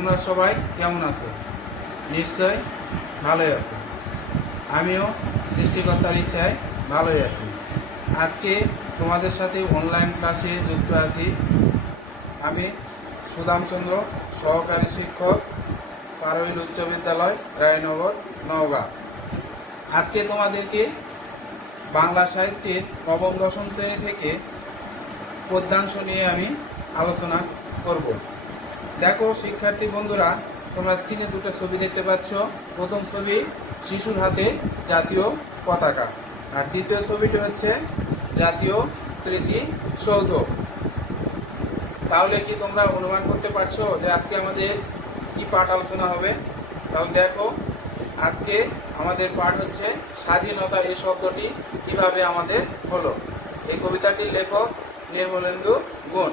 তোমরা সবাই কেমন আছো? নিশ্চয় ভালোই আছো। আমিও সৃষ্টিকর্তার ইচ্ছায় ভালোই আছি। আজকে তোমাদের সাথে অনলাইন ক্লাসে যুক্ত আছি। আমি সুদামচন্দ্র, সহকারী শিক্ষক, পারুইল উচ্চ বিদ্যালয়, রায়নগর, নওগাঁ। আজকে তোমাদেরকে বাংলা সাহিত্যের নবম দশম শ্রেণী থেকে পদ্যাংশ নিয়ে আমি আলোচনা করব। দেখো শিক্ষার্থী বন্ধুরা, তোমরা স্ক্রিনে দুটো ছবি দেখতে পাচ্ছ। প্রথম ছবি শিশুর হাতে জাতীয় পতাকা, আর দ্বিতীয় ছবিটি হচ্ছে জাতীয় স্মৃতিসৌধ। তাহলে কি তোমরা অনুমান করতে পারছো যে আজকে আমাদের কি পাঠ আলোচনা হবে? তাহলে দেখো, আজকে আমাদের পাঠ হচ্ছে স্বাধীনতা এই শব্দটি কিভাবে আমাদের হলো। এই কবিতাটির লেখক নির্মলেন্দু গুণ।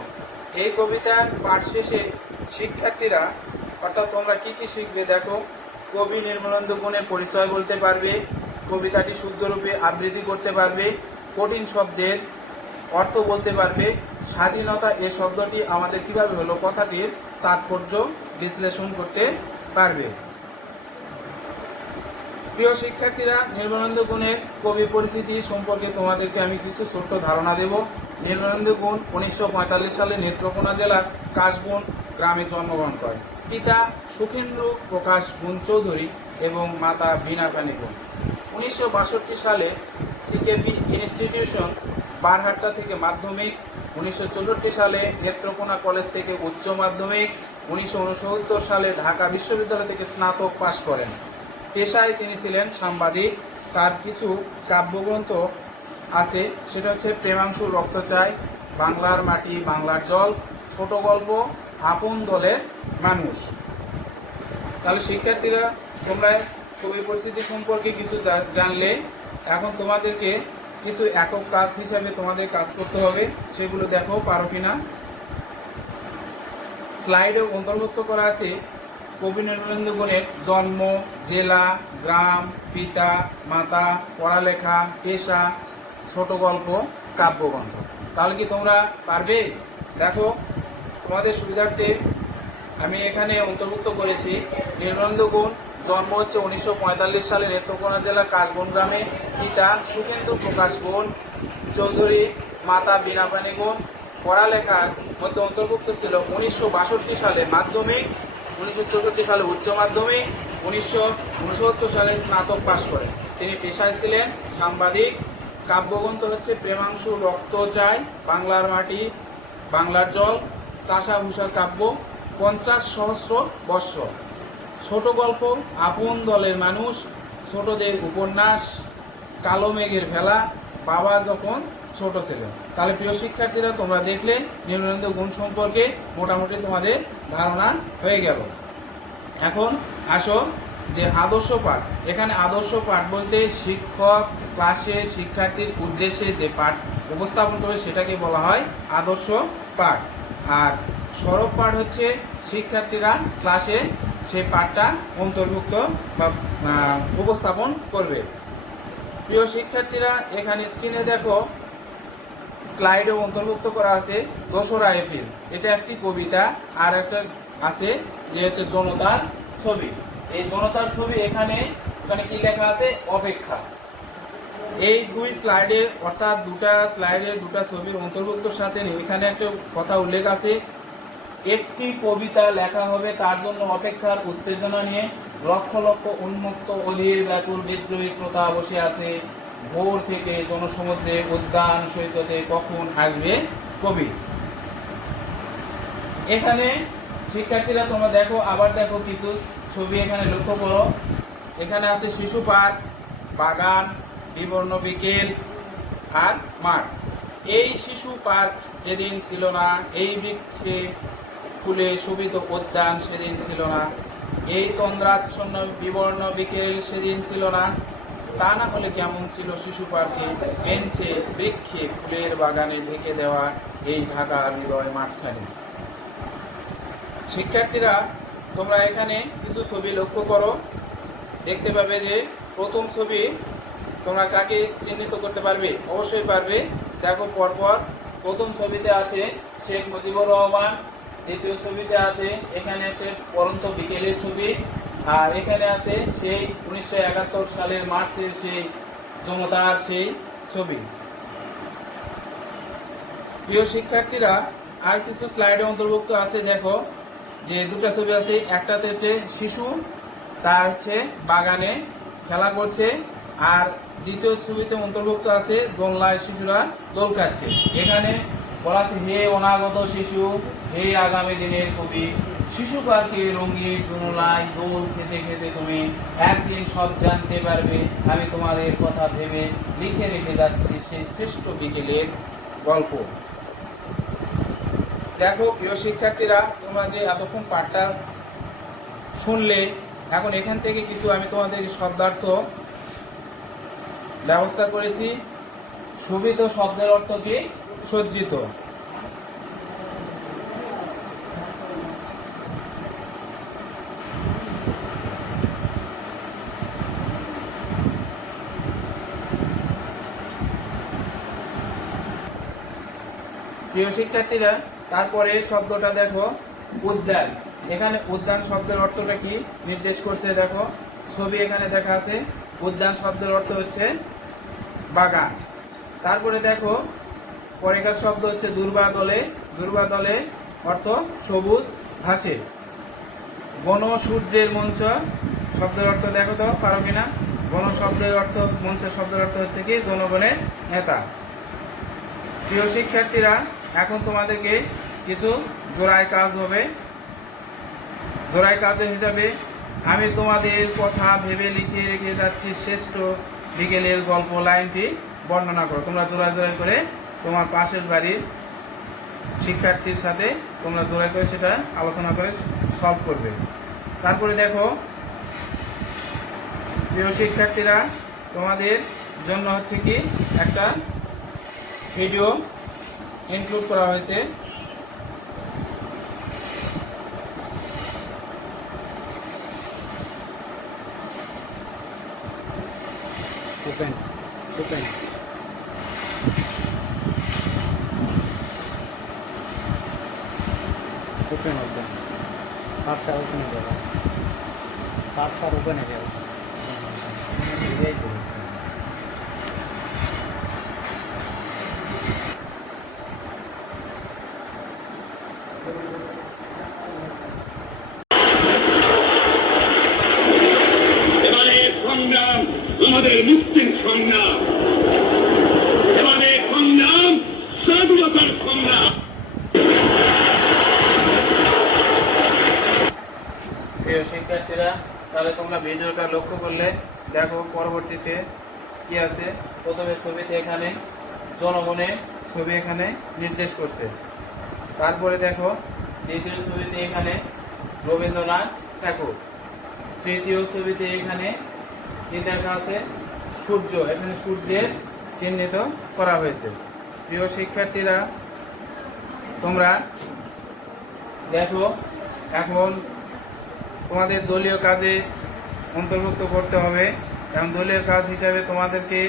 এই কবিতার পাঠ শেষে শিক্ষার্থীরা, অর্থাৎ তোমরা কি কি শিখবে দেখো। কবি নির্মলেন্দু গুণের পরিচয় বলতে পারবে, কবিতাটি শুদ্ধরূপে আবৃত্তি করতে পারবে, কঠিন শব্দের অর্থ বলতে পারবে, স্বাধীনতা এ শব্দটি আমাদের কিভাবে হলো কথাটির তাৎপর্য বিশ্লেষণ করতে পারবে। প্রিয় শিক্ষার্থীরা, নির্মলেন্দু গুণের কবি পরিচিতি সম্পর্কে তোমাদেরকে আমি কিছু ছোট্ট ধারণা দেব। নির্মলেন্দু গুণ 1945 সালে নেত্রকোনা জেলার কাশবন গ্রামে জন্মগ্রহণ করেন। পিতা সুখেন্দ্র প্রকাশ গুণ চৌধুরী এবং মাতা বীণা পানি গুণ। 1962 সালে সিকেপি ইনস্টিটিউশন বারহাট্টা থেকে মাধ্যমিক, 1964 সালে নেত্রকোনা কলেজ থেকে উচ্চ মাধ্যমিক, 1969 সালে ঢাকা বিশ্ববিদ্যালয় থেকে স্নাতক পাশ করেন। পেশায় তিনি ছিলেন সাংবাদিক। তার কিছু কাব্যগ্রন্থ আছে, সেটা হচ্ছে প্রেমাংশুর রক্ত চাই, বাংলার মাটি বাংলার জল, ছোট গল্প, আপন দলের মানুষ। তাহলে শিক্ষার্থীরা, তোমরা কবি পরিস্থিতি সম্পর্কে কিছু জানলে। এখন তোমাদেরকে কিছু একক কাজ হিসাবে তোমাদের কাজ করতে হবে, সেগুলো দেখো পারো কিনা। স্লাইডে অন্তর্ভুক্ত করা আছে কবি নির্মলেন্দু গুণের জন্ম, জেলা, গ্রাম, পিতা মাতা, পড়ালেখা, পেশা, ছোট গল্প, কাব্যগ্রন্থ। তাহলে কি তোমরা পারবে? দেখো, তোমাদের সুবিধার্থে আমি এখানে অন্তর্ভুক্ত করেছি। নির্মলেন্দু গুণ জন্ম হচ্ছে 1945 সালে নেত্রকোনা জেলার কাশবন গ্রামে। পিতা সুখেন্দু প্রকাশ গুণ চৌধুরী, মাতা বীণা পানি গুণ। পড়ালেখার মধ্যে অন্তর্ভুক্ত ছিল 1962 সালে মাধ্যমিক, 1964 সালে উচ্চ মাধ্যমিক, 1969 সালে স্নাতক পাশ করেন। তিনি পেশায় ছিলেন সাংবাদিক। কাব্যগ্রন্থ হচ্ছে প্রেমাংশু রক্ত চাই, বাংলার মাটি বাংলার জল, চাষা ভূষা কাব্য, 50 সহস্র বর্ষ। ছোট গল্প আপন দলের মানুষ, ছোটদের উপন্যাস, কালো মেঘের ভেলা, বাবা যখন ছোট ছিলেন। তাহলে প্রিয় শিক্ষার্থীরা, তোমরা দেখলে নির্মলেন্দু গুণ সম্পর্কে মোটামুটি তোমাদের ধারণা হয়ে গেল। এখন আসো যে আদর্শ পাঠ। এখানে আদর্শ পাঠ বলতে শিক্ষক ক্লাসে শিক্ষার্থীর উদ্দেশ্যে যে পাঠ উপস্থাপন করবে সেটাকে বলা হয় আদর্শ পাঠ। আর সরব পাঠ হচ্ছে শিক্ষার্থীরা ক্লাসে সেই পাঠটা অন্তর্ভুক্ত বা উপস্থাপন করবে। প্রিয় শিক্ষার্থীরা, এখানে স্ক্রিনে দেখো স্লাইডে অন্তর্ভুক্ত করা আছে 2রা এপ্রিল। এটা একটি কবিতা, আর একটা আছে যে হচ্ছে জনতার ছবি। এই জনতার ছবি এখানে কি লেখা আছে? অপেক্ষা। এই দুই স্লাইডে, অর্থাৎ দুটা স্লাইডে দুটা ছবির অন্তর্ভুক্ত সাথে এখানে একটা কথা উল্লেখ আছে, একটি কবিতা লেখা হবে তার জন্য অপেক্ষার উত্তেজনা নিয়ে লক্ষ লক্ষ উন্মুক্ত অধীর ব্যাকুল বিদ্রোহী শ্রোতা বসে আছে। ভোর থেকে জনসমুদ্রে উদ্যান সৈকতে কখন আসবে কবি। এখানে শিক্ষার্থীরা তোমরা দেখো, আবার দেখো কিছু ছবি এখানে লক্ষ্য করো। এখানে আছে শিশু পার্ক, বাগান, বিবর্ণ বিকেল আর মাঠ। এই শিশু পার্ক যেদিন ছিল না, এই বৃক্ষে ফুলে শোভিত উদ্যান সেদিন ছিল না, এই তন্দ্রাচ্ছন্ন বিবর্ণ বিকেল সেদিন ছিল না। তা না হলে কেমন ছিল শিশু পার্কে, বেঞ্চে, বৃক্ষে, ফুলের বাগানে ঢেকে দেওয়া এই ঢাকা হৃদয় মাঠখানি। শিক্ষার্থীরা, তোমরা এখানে কিছু ছবি লক্ষ্য করো, দেখতে পাবে যে প্রথম ছবি তোমরা কাকে চিহ্নিত করতে পারবে? অবশ্যই পারবে। দেখো পরপর, প্রথম ছবিতে আছে শেখ মুজিবুর রহমান, দ্বিতীয় ছবিতে আছে এখানে একটা পরন্ত বিকেলের ছবি, আর এখানে আছে সেই 1971 সালের মার্চের সেই জনতার সেই ছবি। প্রিয় শিক্ষার্থীরা, আর কিছু স্লাইডে অন্তর্ভুক্ত আছে, দেখো যে দুটো ছবি আছে, একটাতে হচ্ছে শিশু তার হচ্ছে বাগানে খেলা করছে, আর দ্বিতীয় ছবিতে অন্তর্ভুক্ত আছে দোলনায় শিশুরা দোল খাচ্ছে। এখানে বলা আছে, হে অনাগত শিশু, হে আগামী দিনের কবি, শিশু পার্কে রঙিন দোলনায় দোল খেতে খেতে তুমি একদিন সব জানতে পারবে। আমি তোমাদের কথা ভেবে লিখে রেখে যাচ্ছি সেই শ্রেষ্ঠ বিকেলের গল্প। দেখো প্রিয় শিক্ষার্থীরা, তোমরা যে এতক্ষণ পাঠটা শুনলে, এখন এখান থেকে কিছু আমি তোমাদের শব্দার্থ ব্যবস্থা করেছি। শোভিত শব্দের অর্থ কি? সজ্জিত। প্রিয় শিক্ষার্থীরা, তারপরে শব্দটা দেখো উদ্যান। এখানে উদ্যান শব্দের অর্থটা কি নির্দেশ করছে, দেখো ছবি এখানে দেখা আছে। উদ্যান শব্দের অর্থ হচ্ছে বাগান। তারপরে দেখো পরেকার শব্দ হচ্ছে দুর্বাদলে। দুর্বাদলে অর্থ সবুজ ঘাসে। গণ সূর্যের মঞ্চ শব্দের অর্থ দেখো তো পারো কিনা। গণ শব্দের অর্থ, মঞ্চ শব্দের অর্থ হচ্ছে কি জনগণের নেতা। প্রিয় শিক্ষার্থীরা, এখন তোমাদেরকে কিছু জোড়ায় কাজ হবে। জোড়ায় কাজের হিসাবে আমি তোমাদের কথা ভেবে লিখে রেখে যাচ্ছি শ্রেষ্ঠ বিকেলের গল্প লাইনটি বর্ণনা করো। তোমরা জোড়ায় জোড়ায় করে তোমার পাশের বাড়ির শিক্ষার্থীর সাথে তোমরা জোড়ায় করে সেটা আলোচনা করে সলভ করবে। তারপরে দেখো প্রিয় শিক্ষার্থীরা, তোমাদের জন্য হচ্ছে কি একটা ভিডিও ইনক্লুড করা হয়েছে। open open open open cursor open হয়ে যাবে, cursor open হয়ে যাবে। এই তো হচ্ছে। সংগ্রাম আমাদের মুক্তির সংগ্রাম, আমাদের সংগ্রাম স্বাধীনতার সংগ্রাম। প্রিয় শিক্ষার্থীরা, তাহলে তোমরা ভিডিওটা লক্ষ্য করলে দেখো পরবর্তীতে কি আছে। প্রথমে ছবিতে এখানে জনগণের ছবি এখানে নির্দেশ করছে। তারপরে দেখো দ্বিতীয় ছবিতে এখানে রবীন্দ্রনাথ ঠাকুর। তৃতীয় ছবিতে এখানে কি দেখা আছে? সূর্য। এখানে সূর্যের চিহ্নিত করা হয়েছে। প্রিয় শিক্ষার্থীরা, তোমরা দেখো এখন তোমাদের দলীয় কাজে অন্তর্ভুক্ত করতে হবে। এবং দলীয় কাজ হিসাবে তোমাদেরকে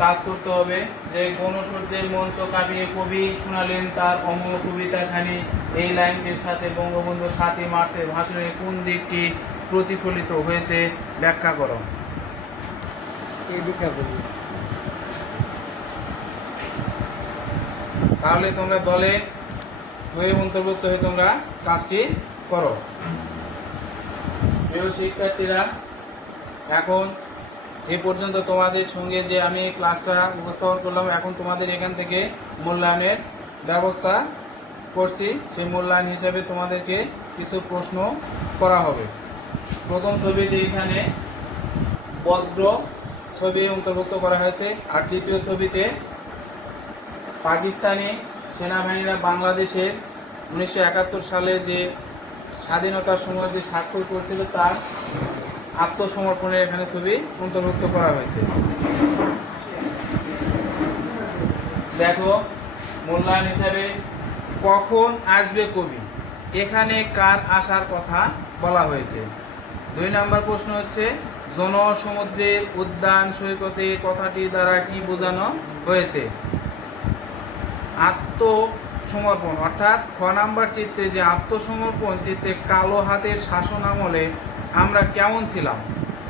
কাজ করতে হবে যে গণসূর্যের মঞ্চ কাঁপিয়ে কবি শোনালেন তার অমর কবিতাখানি। এই লাইনটির সাথে বঙ্গবন্ধু ৭ই মার্চের ভাষণের কোন দিকটি প্রতিফলিত হয়েছে ব্যাখ্যা করো। এই ব্যাখ্যা করবো। তাহলে তোমরা দলে হয়ে অন্তর্ভুক্ত হয়ে তোমরা কাজটি করো। প্রিয় শিক্ষার্থীরা, এখন এ পর্যন্ত তোমাদের সঙ্গে যে আমি ক্লাসটা উপস্থাপন করলাম, এখন তোমাদের এখান থেকে মূল্যায়নের ব্যবস্থা করছি। সেই মূল্যায়ন হিসাবে তোমাদেরকে কিছু প্রশ্ন করা হবে। প্রথম ছবিতে এখানে বজ্র ছবি অন্তর্ভুক্ত করা হয়েছে, আর দ্বিতীয় ছবিতে পাকিস্তানি সেনাবাহিনীরা বাংলাদেশের 1971 সালে যে স্বাধীনতার সময় যে স্বাক্ষর করেছিল তার আত্মসমর্পণের এখানে ছবি অন্তর্ভুক্ত করা হয়েছে। দেখো মূল্যায়ন হিসাবে কখন আসবে কবি, এখানে কার আসার কথা বলা হয়েছে। 2 নম্বর প্রশ্ন হচ্ছে জনসমুদ্রের উদ্যান সৈকতে কথাটি দ্বারা কি বোঝানো হয়েছে। সমর্পণ, অর্থাৎ খ নাম্বার চিত্রে যে আত্মসমর্পণ চিত্রে কালো হাতের শাসন আমলে আমরা কেমন ছিলাম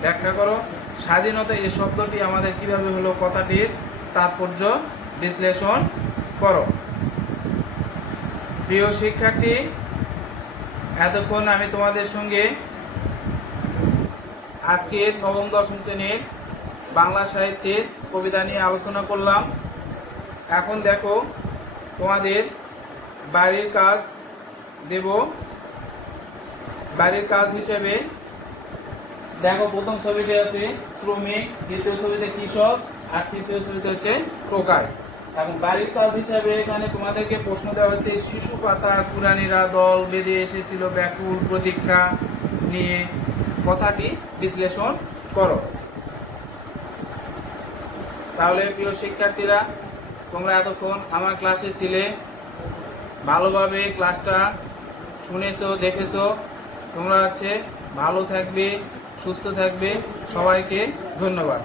ব্যাখ্যা করো। স্বাধীনতা এই শব্দটি আমাদের কিভাবে হলো, কথাটির তাৎপর্য বিশ্লেষণ করো। প্রিয় শিক্ষার্থী, এতক্ষণ আমি তোমাদের সঙ্গে আজকের নবম দশম শ্রেণীর বাংলা সাহিত্যের কবিতা নিয়ে আলোচনা করলাম। এখন দেখো তোমাদের বাড়ির কাজ দেব। বাড়ির কাজ হিসেবে দেখো প্রথম ছবিতে আছে শ্রমিক, দ্বিতীয় ছবিতে কৃষক, আর তৃতীয় ছবিতে হচ্ছে টোকাই। এবং বাড়ির কাজ হিসাবে এখানে তোমাদেরকে প্রশ্ন দেওয়া হয়েছে, শিশু পাতা কুরানিরা দল বেঁধে এসেছিল ব্যাকুল প্রতীক্ষা নিয়ে, কথাটি বিশ্লেষণ করো। তাহলে প্রিয় শিক্ষার্থীরা, তোমরা এতক্ষণ আমার ক্লাসে ছিলে, ভালোভাবে ক্লাসটা শুনেছো দেখেছো। তোমরা ভালো থাকবে, সুস্থ থাকবে। সবাইকে ধন্যবাদ।